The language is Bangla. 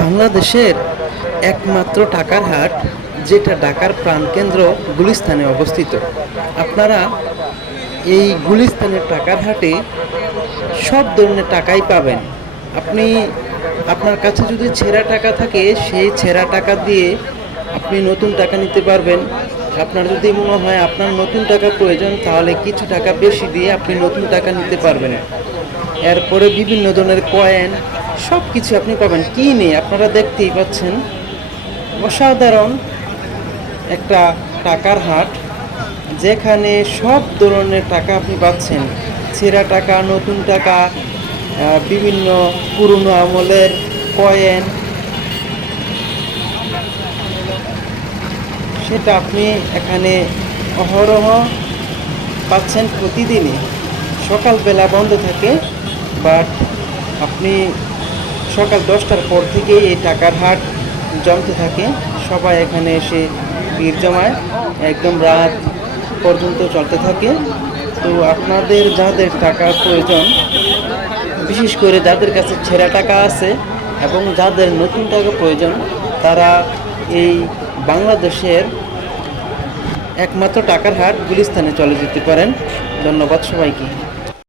বাংলাদেশের একমাত্র টাকার হাট, যেটা ঢাকার প্রাণকেন্দ্র গুলিস্তানে অবস্থিত। আপনারা এই গুলিস্তানের টাকার হাটে সব ধরনের টাকাই পাবেন। আপনি আপনার কাছে যদি ছেঁড়া টাকা থাকে, সেই ছেঁড়া টাকা দিয়ে আপনি নতুন টাকা নিতে পারবেন। আপনার যদি মনে হয় আপনার নতুন টাকা প্রয়োজন, তাহলে কিছু টাকা বেশি দিয়ে আপনি নতুন টাকা নিতে পারবেন। এরপরে বিভিন্ন ধরনের কয়েন, সব কিছু আপনি পাবেন কিনে। আপনারা দেখতেই পাচ্ছেন, অসাধারণ একটা টাকার হাট, যেখানে সব ধরনের টাকা আপনি পাচ্ছেন। ছেঁড়া টাকা, নতুন টাকা, বিভিন্ন পুরনো আমলের কয়েন, সেটা আপনি এখানে অহরহ পাচ্ছেন প্রতিদিনই। সকালবেলা বন্ধ থাকে, বাট আপনি সকাল 10টার পর থেকে এই টাকার হাট জমতে থাকে। সবাই এখানে এসে ভিড় জমায়, একদম রাত পর্যন্ত চলতে থাকে। তো আপনাদের যাদের টাকার প্রয়োজন, বিশেষ করে যাদের কাছে ছেঁড়া টাকা আছে এবং যাদের নতুন টাকা প্রয়োজন, তারা এই বাংলাদেশের একমাত্র টাকার হাট গুলিস্তানে চলে যেতে পারেন। ধন্যবাদ সবাইকে।